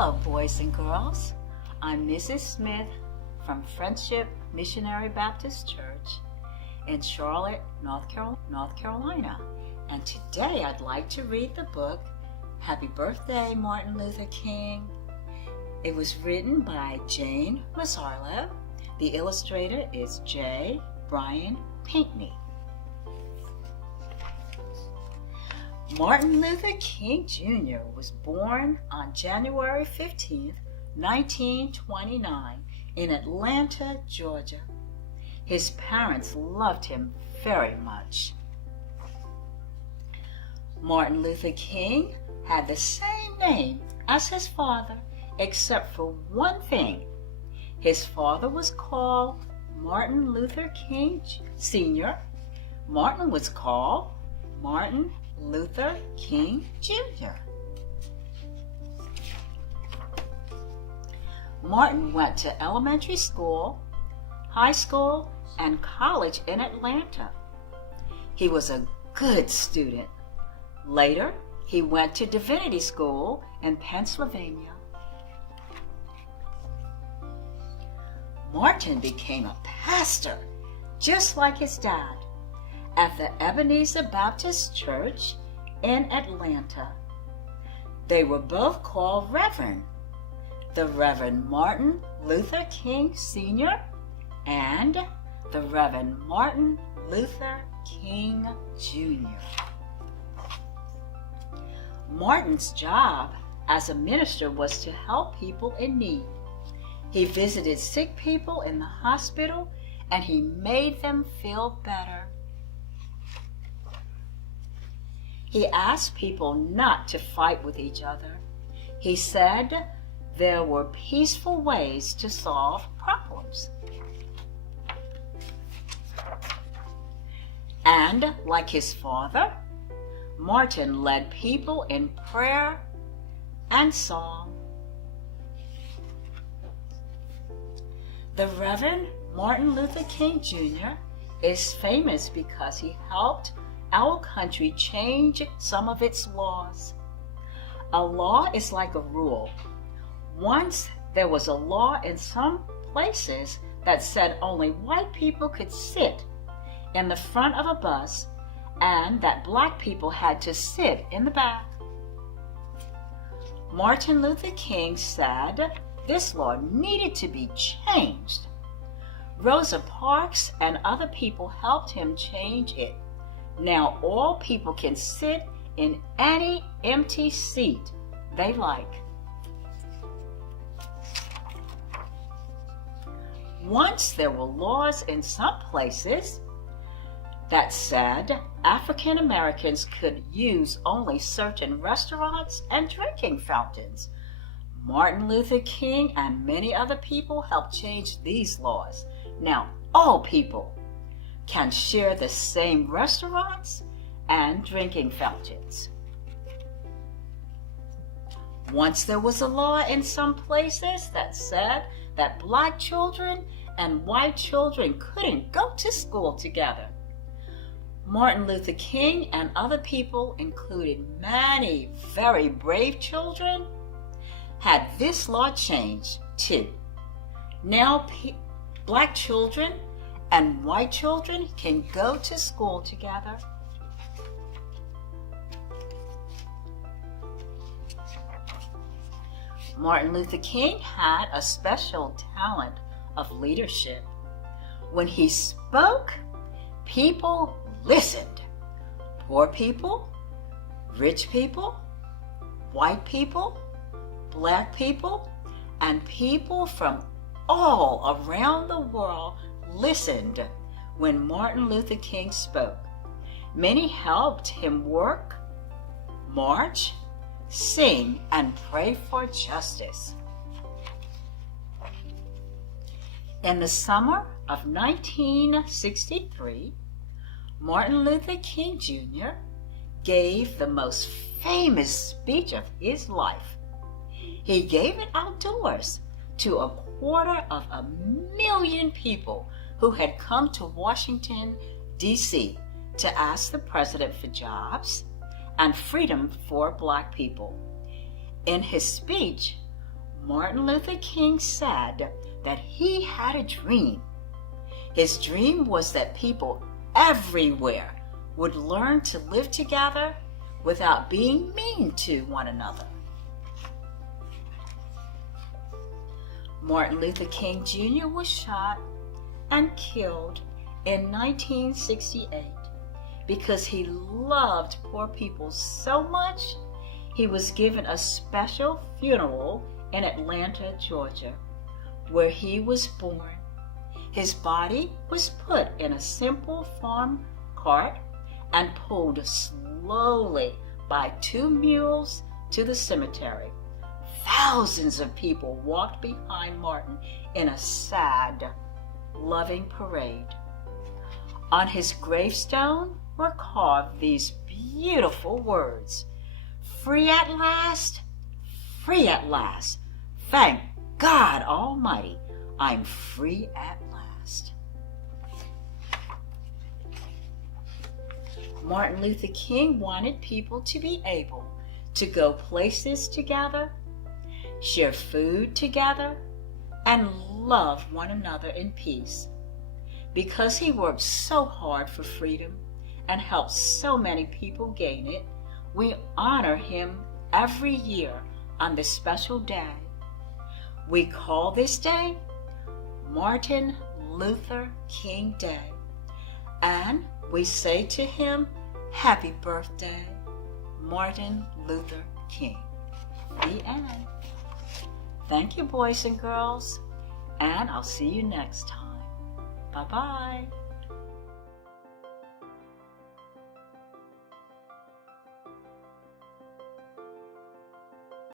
Hello, boys and girls. I'm Mrs. Smith from Friendship Missionary Baptist Church in Charlotte, North Carolina. And today I'd like to read the book, Happy Birthday, Martin Luther King. It was written by Jane Mazzarlo. The illustrator is J. Brian Pinkney. Martin Luther King Jr. was born on January 15, 1929 in Atlanta, Georgia. His parents loved him very much. Martin Luther King had the same name as his father, except for one thing. His father was called Martin Luther King Sr. Martin was called Martin Luther King Jr. Martin went to elementary school, high school, and college in Atlanta. He was a good student. Later, he went to divinity school in Pennsylvania. Martin became a pastor, just like his dad, at the Ebenezer Baptist Church in Atlanta. They were both called Reverend. The Reverend Martin Luther King Sr. and the Reverend Martin Luther King Jr. Martin's job as a minister was to help people in need. He visited sick people in the hospital and he made them feel better. He asked people not to fight with each other. He said there were peaceful ways to solve problems. And like his father, Martin led people in prayer and song. The Reverend Martin Luther King Jr. is famous because he helped our country change some of its laws. A law is like a rule. Once there was a law in some places that said only white people could sit in the front of a bus and that black people had to sit in the back. Martin Luther King said this law needed to be changed. Rosa Parks and other people helped him change it. Now all people can sit in any empty seat they like. Once there were laws in some places that said African Americans could use only certain restaurants and drinking fountains. Martin Luther King and many other people helped change these laws. Now all people can share the same restaurants and drinking fountains. Once there was a law in some places that said that black children and white children couldn't go to school together. Martin Luther King and other people, including many very brave children, had this law changed too. Now black children and white children can go to school together. Martin Luther King had a special talent of leadership. When he spoke, people listened. Poor people, rich people, white people, black people, and people from all around the world listened when Martin Luther King spoke. Many helped him work, march, sing, and pray for justice. In the summer of 1963, Martin Luther King Jr. gave the most famous speech of his life. He gave it outdoors to 250,000 people who had come to Washington, D.C. to ask the president for jobs and freedom for black people. In his speech, Martin Luther King said that he had a dream. His dream was that people everywhere would learn to live together without being mean to one another. Martin Luther King Jr. was shot and killed in 1968 because he loved poor people so much. He was given a special funeral in Atlanta, Georgia, where he was born. His body was put in a simple farm cart and pulled slowly by 2 mules to the cemetery. Thousands of people walked behind Martin in a sad, loving parade. On his gravestone were carved these beautiful words: "Free at last, free at last. Thank God Almighty, I'm free at last." Martin Luther King wanted people to be able to go places together, share food together, and love one another in peace. Because he worked so hard for freedom and helped so many people gain it, we honor him every year on this special day. We call this day Martin Luther King Day, and we say to him, "Happy birthday, Martin Luther King." The end. Thank you, boys and girls, and I'll see you next time. Bye-bye.